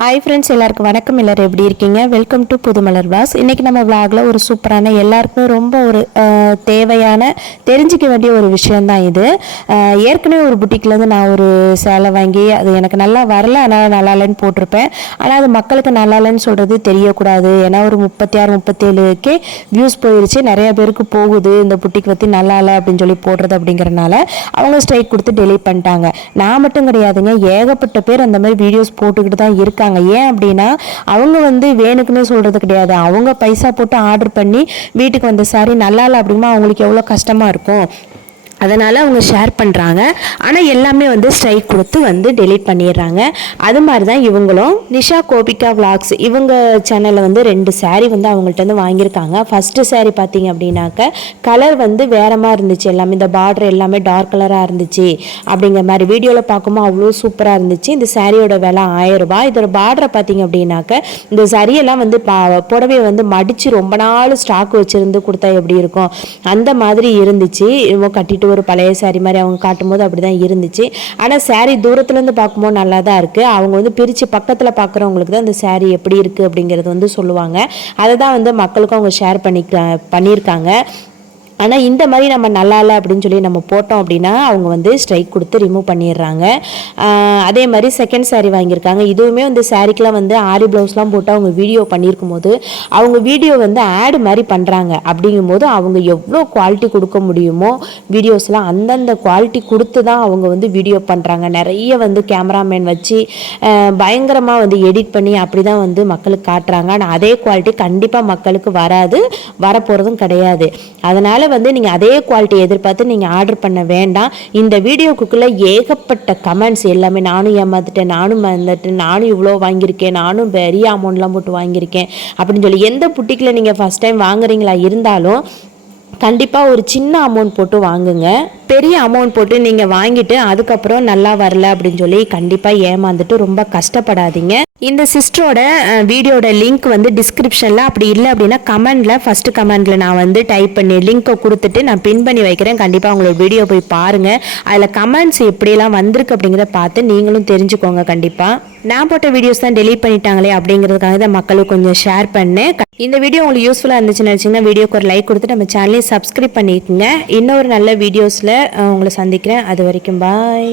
Hi friends எல்லாருக்கும் வணக்கம். எல்லாரும் எப்படி இருக்கீங்க? வெல்கம் டு புதுமலர் வாஸ். இன்றைக்கி நம்ம விளாகில் ஒரு சூப்பரான எல்லாருக்குமே ரொம்ப ஒரு தேவையான தெரிஞ்சிக்க வேண்டிய ஒரு விஷயந்தான் இது. ஏற்கனவே ஒரு புட்டிக்லேருந்து நான் ஒரு சேலை வாங்கி அது எனக்கு நல்லா வரல ஆனால் நல்லா இல்லைன்னு போட்டிருப்பேன். ஆனால் அது மக்களுக்கு நல்லா இல்லைன்னு சொல்கிறது தெரியக்கூடாது. ஏன்னா ஒரு முப்பத்தி ஆறு முப்பத்தேழுக்கே வியூஸ் போயிடுச்சு நிறைய பேருக்கு போகுது இந்த புட்டிக் பற்றி நல்லா இல்லை அப்படின்னு சொல்லி போடுறது அப்படிங்கிறனால அவங்க ஸ்ட்ரைக் கொடுத்து டெலிட் பண்ணிட்டாங்க. நான் மட்டும் கிடையாதுங்க ஏகப்பட்ட பேர் அந்த மாதிரி வீடியோஸ் போட்டுக்கிட்டு தான் இருக்காங்க. ஏன் அப்படின்னா அவங்க வந்து வேணுக்குன்னு சொல்கிறது கிடையாது. அவங்க பைசா போட்டு ஆர்டர் பண்ணி வீட்டுக்கு வந்த சாரி நல்லா இல்லை அப்படின்னா அவங்களுக்கு எவ்வளோ கஷ்டமாக இருக்கும்? அதனால் அவங்க ஷேர் பண்ணுறாங்க ஆனால் எல்லாமே வந்து ஸ்ட்ரைக் கொடுத்து வந்து டெலீட் பண்ணிடுறாங்க. அது மாதிரி தான் இவங்களும். நிஷா கோபிகா விளாக்ஸ் இவங்க சேனலில் வந்து ரெண்டு சாரீ வந்து அவங்கள்ட்ட வந்து வாங்கியிருக்காங்க. ஃபஸ்ட்டு சாரீ பார்த்தீங்க அப்படின்னாக்க கலர் வந்து வேற மாதிரி இருந்துச்சு. எல்லாமே இந்த பார்டர் எல்லாமே டார்க் கலராக இருந்துச்சு. அப்படிங்கிற மாதிரி வீடியோவில் பார்க்கும்போது அவ்வளோ சூப்பராக இருந்துச்சு. இந்த சாரியோட விலை ஆயிரம் ரூபாய். இதோட பார்டரை பார்த்தீங்க அப்படின்னாக்க இந்த சரியெல்லாம் வந்து பா புடவையை வந்து மடித்து ரொம்ப நாள் ஸ்டாக் வச்சுருந்து கொடுத்தா எப்படி இருக்கும்? அந்த மாதிரி இருந்துச்சு. இவங்க கட்டிட்டு ஒரு பழைய saree மாதிரி அவங்க காட்டும்போது அப்படி தான் இருந்துச்சு. ஆனால் saree தூரத்துலேருந்து பார்க்கும்போது நல்லா தான் இருக்குது அவங்க வந்து பிரித்து பக்கத்தில் பார்க்குறவங்களுக்கு தான் இந்த saree எப்படி இருக்குது அப்படிங்கிறது வந்து சொல்லுவாங்க. அதை தான் வந்து மக்களுக்கும் அவங்க ஷேர் பண்ணி பண்ணியிருக்காங்க. ஆனால் இந்த மாதிரி நம்ம நல்லா இல்லை அப்படின்னு சொல்லி நம்ம போட்டோம் அப்படின்னா அவங்க வந்து ஸ்ட்ரைக் கொடுத்து ரிமூவ் பண்ணிடுறாங்க. அதே மாதிரி செகண்ட் சாரீ வாங்கியிருக்காங்க. இதுவுமே வந்து சாரீக்கெலாம் வந்து ஆரி ப்ளவுஸ்லாம் போட்டு அவங்க வீடியோ பண்ணியிருக்கும் போது அவங்க வீடியோ வந்து ஆடு மாதிரி பண்ணுறாங்க அப்படிங்கும்போது அவங்க எவ்வளோ குவாலிட்டி கொடுக்க முடியுமோ வீடியோஸ்லாம் அந்தந்த குவாலிட்டி கொடுத்து தான் அவங்க வந்து வீடியோ பண்ணுறாங்க நிறைய வந்து கேமராமேன் வச்சு பயங்கரமாக வந்து எடிட் பண்ணி அப்படி தான் வந்து மக்களுக்கு காட்டுறாங்க. ஆனால் அதே குவாலிட்டி கண்டிப்பாக மக்களுக்கு வராது. வரப்போகிறதும் கிடையாது. அதனால் வந்து நீங்கள் அதே குவாலிட்டி எதிர்பார்த்து நீங்கள் ஆர்டர் பண்ண வேண்டாம். இந்த வீடியோக்குள்ளே ஏகப்பட்ட கமெண்ட்ஸ் எல்லாமே நானும் ஏமாந்துட்டேன் நானும் வந்துட்டேன் நானும் இவ்வளோ வாங்கியிருக்கேன் நானும் பெரிய அமௌண்ட்லாம் போட்டு வாங்கியிருக்கேன் அப்படின்னு சொல்லி எந்த புட்டிக்கில் நீங்கள் ஃபஸ்ட் டைம் வாங்குறீங்களா இருந்தாலும் கண்டிப்பாக ஒரு சின்ன அமௌண்ட் போட்டு வாங்குங்க. பெரிய அமௌண்ட் போட்டு நீங்கள் வாங்கிட்டு அதுக்கப்புறம் நல்லா வரல அப்படின்னு சொல்லி கண்டிப்பாக ஏமாந்துட்டு ரொம்ப கஷ்டப்படாதீங்க. இந்த சிஸ்டரோட வீடியோட லிங்க் வந்து டிஸ்கிரிப்ஷனில் அப்படி இல்லை அப்படின்னா கமெண்டில் ஃபஸ்ட்டு கமெண்டில் நான் வந்து டைப் பண்ணி லிங்க்கை கொடுத்துட்டு நான் பின் பண்ணி வைக்கிறேன். கண்டிப்பாக உங்களோட வீடியோ போய் பாருங்கள் அதில் கமெண்ட்ஸ் எப்படியெல்லாம் வந்திருக்கு அப்படிங்கிறத பார்த்து நீங்களும் தெரிஞ்சுக்கோங்க கண்டிப்பாக நான் போட்ட வீடியோஸ் தான் டெலீட் பண்ணிட்டாங்களே அப்படிங்கிறதுக்காக தான் மக்களுக்கு கொஞ்சம் ஷேர் பண்ணேன். இந்த வீடியோ உங்களுக்கு யூஸ்ஃபுல்லாக இருந்துச்சுன்னு நினச்சிங்கன்னா வீடியோக்கு ஒரு லைக் கொடுத்து நம்ம சேனலையும் சப்ஸ்கிரைப் பண்ணிக்கோங்க. இன்னொரு நல்ல வீடியோஸில் உங்களை சந்திக்கிறேன். அது வரைக்கும் பாய்